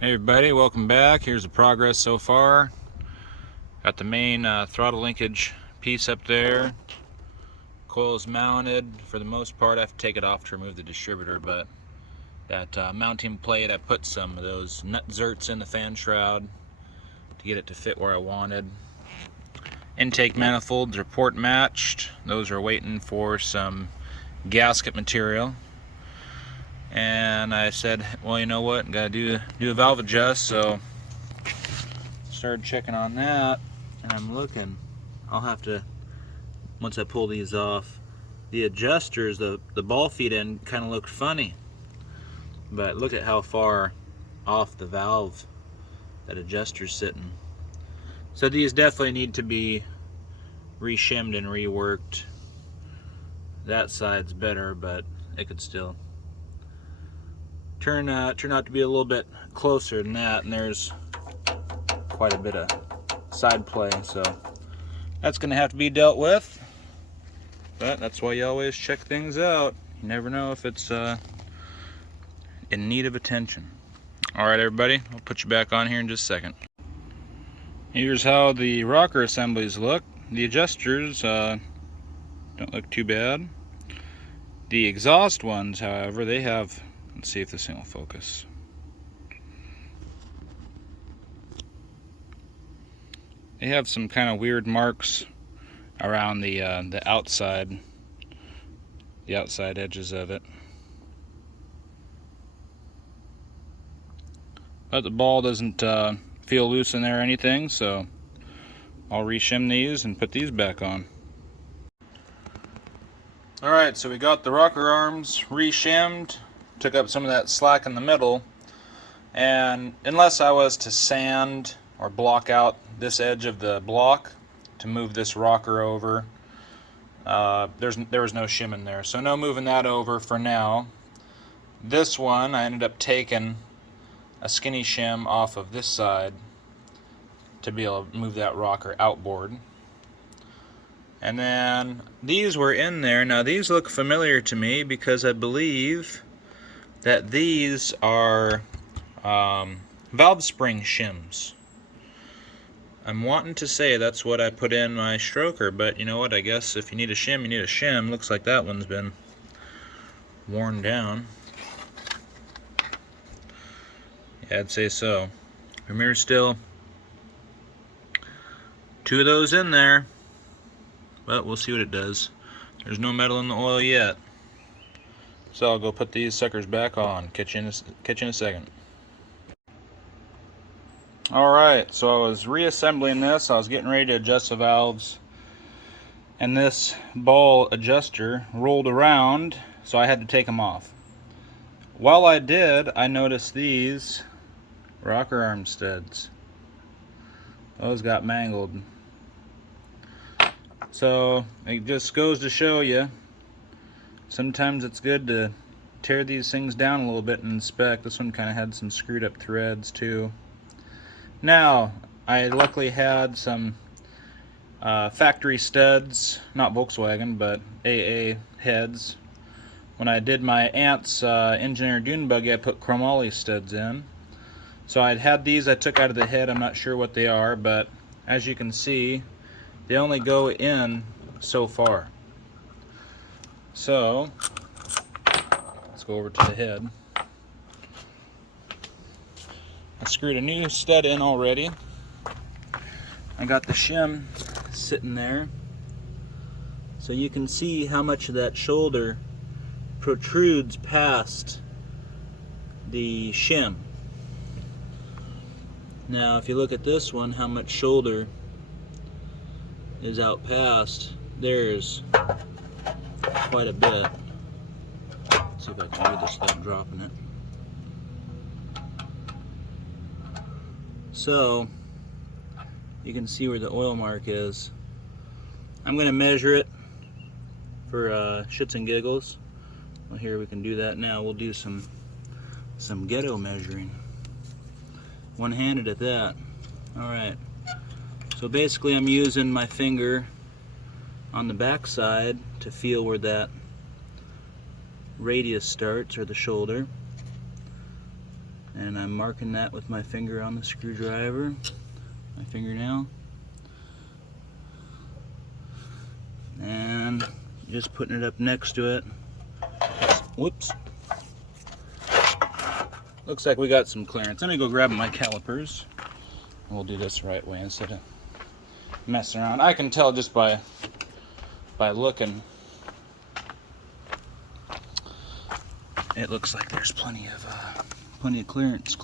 Hey everybody, welcome back. Here's the progress so far. Got the main throttle linkage piece up there. Coil's mounted. For the most part, I have to take it off to remove the distributor, but that mounting plate, I put some of those nut zerts in the fan shroud to get it to fit where I wanted. Intake manifolds are port matched. Those are waiting for some gasket material. And I said, well, you know what, gotta do a valve adjust, so started checking on that, and I'm looking. I'll have to, once I pull these off, the adjusters, the ball feed end kind of looked funny, but look at how far off the valve that adjuster's sitting. So these definitely need to be re-shimmed and reworked. That side's better, but it could still turn out to be a little bit closer than that, and there's quite a bit of side play, so that's going to have to be dealt with. But that's why you always check things out. You never know if it's in need of attention. Alright everybody, I'll put you back on here in just a second. Here's how the rocker assemblies look. The adjusters don't look too bad. The exhaust ones, however, they have, let's see if this thing will focus. They have some kind of weird marks around the outside edges of it. But the ball doesn't feel loose in there or anything, so I'll re-shim these and put these back on. Alright, so we got the rocker arms re-shimmed, took up some of that slack in the middle, and unless I was to sand or block out this edge of the block to move this rocker over, there was no shimming there, so no moving that over for now. This one, I ended up taking a skinny shim off of this side to be able to move that rocker outboard. And then these were in there. Now these look familiar to me because I believe that these are valve spring shims. I'm wanting to say that's what I put in my stroker, but you know what, I guess if you need a shim, you need a shim. Looks like that one's been worn down. Yeah, I'd say so. There's still two of those in there, but we'll see what it does. There's no metal in the oil yet. So I'll go put these suckers back on. Catch you in a second. Alright, so I was reassembling this. I was getting ready to adjust the valves, and this ball adjuster rolled around, so I had to take them off. While I did, I noticed these rocker arm studs. Those got mangled. So it just goes to show you, sometimes it's good to tear these things down a little bit and inspect. This one kind of had some screwed up threads too. Now, I luckily had some factory studs, not Volkswagen, but AA heads. When I did my aunt's engineer dune buggy, I put chromoly studs in. So I'd had these I took out of the head. I'm not sure what they are, but as you can see, they only go in so far. So let's go over to the head. I screwed a new stud in already. I got the shim sitting there, so you can see how much of that shoulder protrudes past the shim. Now if you look at this one, how much shoulder is out past, there's quite a bit. Let's see if I can do this without dropping it. So you can see where the oil mark is. I'm going to measure it for shits and giggles. Well, here we can do that now. We'll do some ghetto measuring. One-handed at that. Alright. So basically I'm using my finger on the back side to feel where that radius starts, or the shoulder. And I'm marking that with my finger on the screwdriver, my fingernail. And just putting it up next to it. Whoops. Looks like we got some clearance. Let me go grab my calipers. We'll do this the right way instead of messing around. I can tell just by looking. It looks like there's plenty of clearance.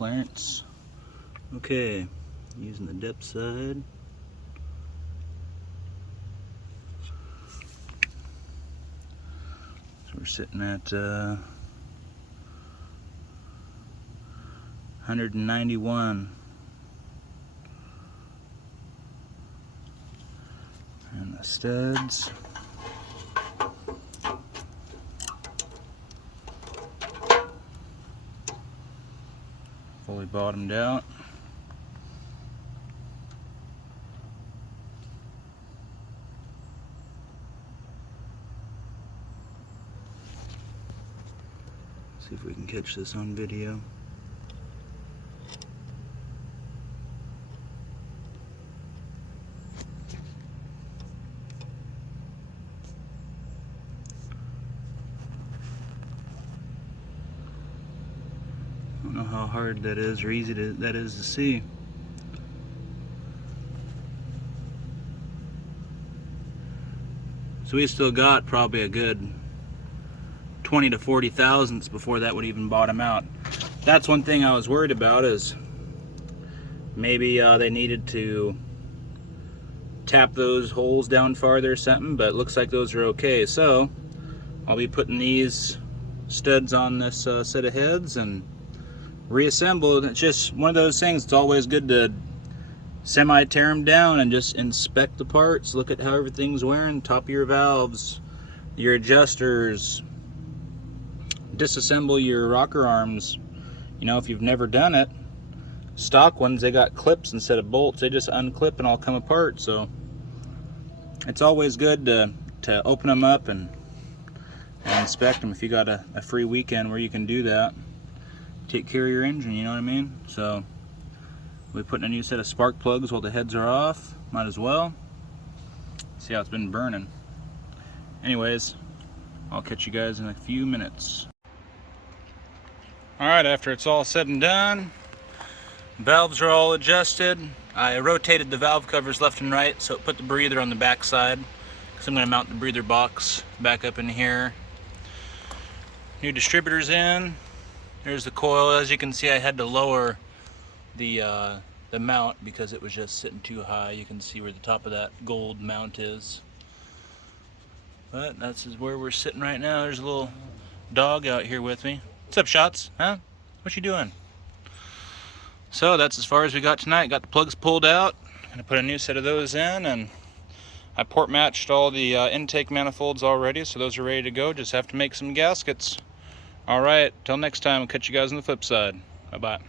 Okay, using the depth side. So we're sitting at 191. And the studs. Fully bottomed out. See if we can catch this on video. I don't know how hard that is or easy that is to see. So we still got probably a good 20 to 40 thousandths before that would even bottom out. That's one thing I was worried about, is maybe they needed to tap those holes down farther or something, but it looks like those are okay. So I'll be putting these studs on this set of heads and reassemble. It's just one of those things. It's always good to semi-tear them down and just inspect the parts, look at how everything's wearing, top of your valves, your adjusters, disassemble your rocker arms. You know, if you've never done it, stock ones, they got clips instead of bolts. They just unclip and all come apart. So it's always good to open them up and inspect them if you got a free weekend where you can do that. Take care of your engine, you know what I mean? So we're putting a new set of spark plugs while the heads are off. Might as well. See how it's been burning. Anyways, I'll catch you guys in a few minutes. Alright, after it's all said and done, valves are all adjusted. I rotated the valve covers left and right, so it put the breather on the back side, because I'm going to mount the breather box back up in here. New distributors in. There's the coil. As you can see, I had to lower the mount because it was just sitting too high. You can see where the top of that gold mount is. But that's where we're sitting right now. There's a little dog out here with me. What's up, Shots? Huh? What you doing? So that's as far as we got tonight. Got the plugs pulled out. Gonna put a new set of those in, and I port matched all the intake manifolds already, so those are ready to go. Just have to make some gaskets. Alright, till next time, I'll catch you guys on the flip side. Bye-bye.